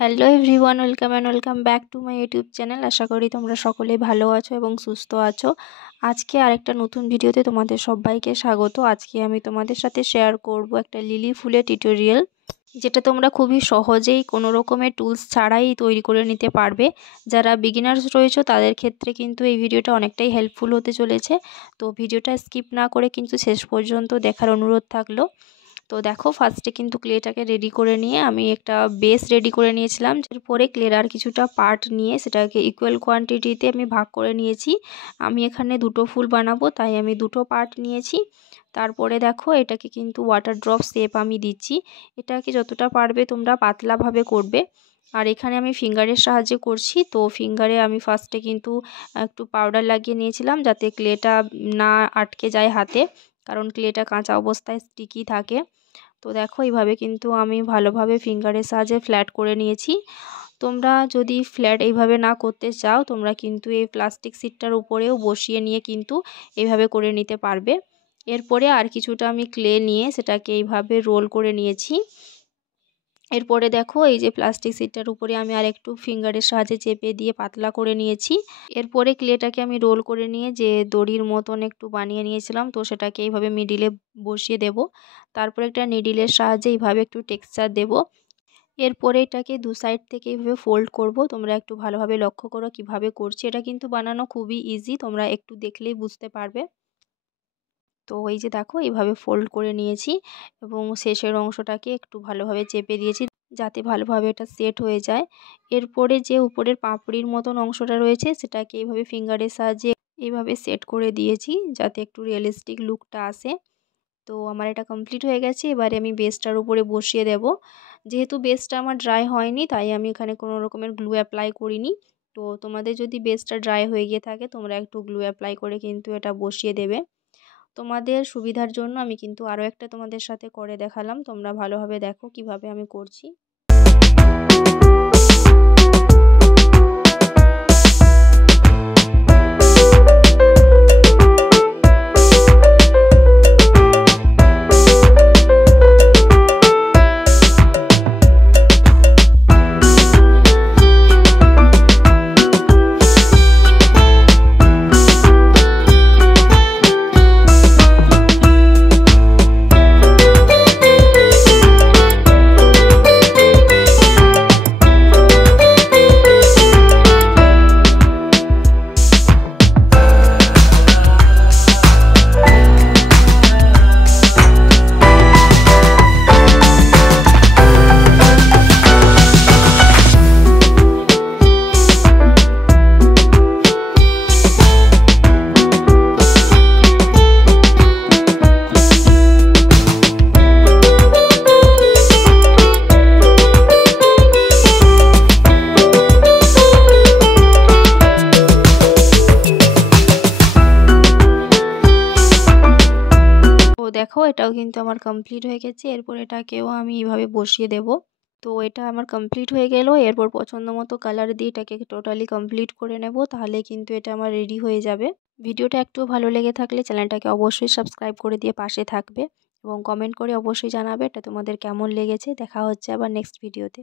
Hello everyone, welcome back to my YouTube channel. আশা করি তোমরা সকলেই ভালো আছো এবং সুস্থ আছো। আজকে আরেকটা নতুন ভিডিওতে তোমাদের সবাইকে স্বাগত। আজকে আমি তোমাদের সাথে শেয়ার করব একটা লিলি ফুলের টিউটোরিয়াল, যেটা তোমরা খুবই সহজেই কোনো রকমের টুলস ছাড়াই তৈরি করে নিতে পারবে। যারা বিগিনার্স রয়েছে তাদের ক্ষেত্রে কিন্তু এই ভিডিওটা অনেকটাই হেল্পফুল হতে চলেছে। তো ভিডিওটা স্কিপ না করে কিন্তু শেষ পর্যন্ত দেখার অনুরোধ থাকলো। তো দেখো, ফার্স্টে কিন্তু ক্লেটাকে রেডি করে নিয়ে আমি একটা বেস রেডি করে নিয়েছিলাম। এরপরে ক্লের আর কিছুটা পার্ট নিয়ে সেটাকে ইকুয়াল কোয়ান্টিটিতে আমি ভাগ করে নিয়েছি। আমি এখানে দুটো ফুল বানাবো, তাই আমি দুটো পার্ট নিয়েছি। তারপরে দেখো, এটাকে কিন্তু ওয়াটার ড্রপ শেপ আমি দিচ্ছি। এটাকে যতটা পারবে তোমরা পাতলাভাবে করবে। আর এখানে আমি ফিঙ্গারের সাহায্যে করছি। তো ফিঙ্গারে আমি ফার্স্টে কিন্তু একটু পাউডার লাগিয়ে নিয়েছিলাম, যাতে ক্লেটা না আটকে যায় হাতে, কারণ ক্লেটা কাঁচা অবস্থায় স্টিকি থাকে। তো দেখো, এইভাবে কিন্তু আমি ভালোভাবে ফিঙ্গারের সাহায্যে ফ্ল্যাট করে নিয়েছি। তোমরা যদি ফ্ল্যাট এইভাবে না করতে চাও, তোমরা কিন্তু এই প্লাস্টিক শিটটার উপরেও বসিয়ে নিয়ে কিন্তু এইভাবে করে নিতে পারবে। এরপরে আর কিছুটা আমি ক্লে নিয়ে সেটাকে এইভাবে রোল করে নিয়েছি। এরপরে দেখো, এই যে প্লাস্টিক শিটটার উপরে আমি আর একটু ফিঙ্গারের সাহায্যে চেপে দিয়ে পাতলা করে নিয়েছি। এরপরে ক্লেটাকে আমি রোল করে নিয়ে যে দড়ির মতন একটু বানিয়ে নিয়েছিলাম, তো সেটাকে এইভাবে মিডিলে বসিয়ে দেব। তারপরে একটা নিডিলের সাহায্যে এইভাবে একটু টেক্সচার দেব। এরপরে এটাকে দু সাইড থেকে এইভাবে ফোল্ড করব। তোমরা একটু ভালোভাবে লক্ষ্য করো কিভাবে করছি। এটা কিন্তু বানানো খুবই ইজি, তোমরা একটু দেখলেই বুঝতে পারবে। তো এই যে দেখো, এইভাবে ফোল্ড করে নিয়েছি এবং শেষের অংশটাকে একটু ভালোভাবে চেপে দিয়েছি, যাতে ভালোভাবে এটা সেট হয়ে যায়। এরপরে যে উপরের পাপড়ির মতন অংশটা রয়েছে সেটাকে এইভাবে ফিঙ্গারের সাহায্যে এইভাবে সেট করে দিয়েছি, যাতে একটু রিয়েলিস্টিক লুকটা আসে। তো আমার এটা কমপ্লিট হয়ে গেছে। এবারে আমি বেসটার উপরে বসিয়ে দেব। যেহেতু বেসটা আমার ড্রাই হয়নি, তাই আমি এখানে কোনো রকমের গ্লু অ্যাপ্লাই করিনি। তো তোমাদের যদি বেসটা ড্রাই হয়ে গিয়ে থাকে, তোমরা একটু গ্লু অ্যাপ্লাই করে কিন্তু এটা বসিয়ে দেবে। তোমাদের সুবিধার জন্য আমি কিন্তু আরও একটা তোমাদের সাথে করে দেখালাম। তোমরা ভালোভাবে দেখো কিভাবে আমি করছি। দেখো, এটাও কিন্তু আমার কমপ্লিট হয়ে গেছে। এরপর এটাকেও আমি এইভাবে বসিয়ে দেব। তো এটা আমার কমপ্লিট হয়ে গেল। এরপর পছন্দ মতো কালার দিয়ে এটাকে টোটালি কমপ্লিট করে নেব, তাহলে কিন্তু এটা আমার রেডি হয়ে যাবে। ভিডিওটা একটু ভালো লেগে থাকলে চ্যানেলটাকে অবশ্যই সাবস্ক্রাইব করে দিয়ে পাশে থাকবে এবং কমেন্ট করে অবশ্যই জানাবে এটা তোমাদের কেমন লেগেছে। দেখা হচ্ছে আবার নেক্সট ভিডিওতে।